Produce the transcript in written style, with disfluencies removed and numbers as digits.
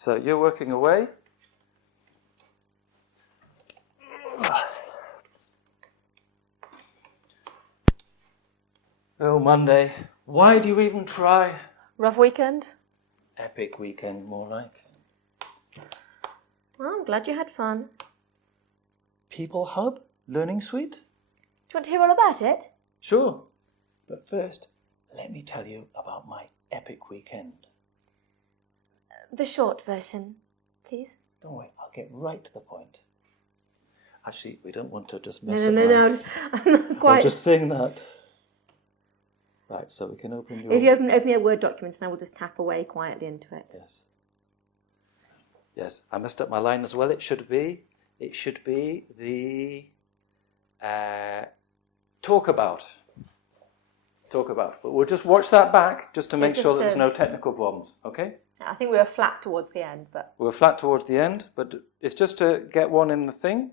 So you're working away. Oh, Monday. Why do you even try? Rough weekend? Epic weekend, more like. Well, I'm glad you had fun. People Hub Learning Suite? Do you want to hear all about it? Sure. But first, let me tell you about my epic weekend. The short version, please. Don't worry, I'll get right to the point. Actually, we don't want to just mess No. I'm not quite. I'll just sing that. Right, so we can open your... If you open your Word document, and I will just tap away quietly into it. Yes. Yes, I messed up my line as well. It should be the talk about. Talk about. But we'll just watch that back just to make sure that there's no technical problems, okay? I think we were flat towards the end, but... We were flat towards the end, but it's just to get one in the thing.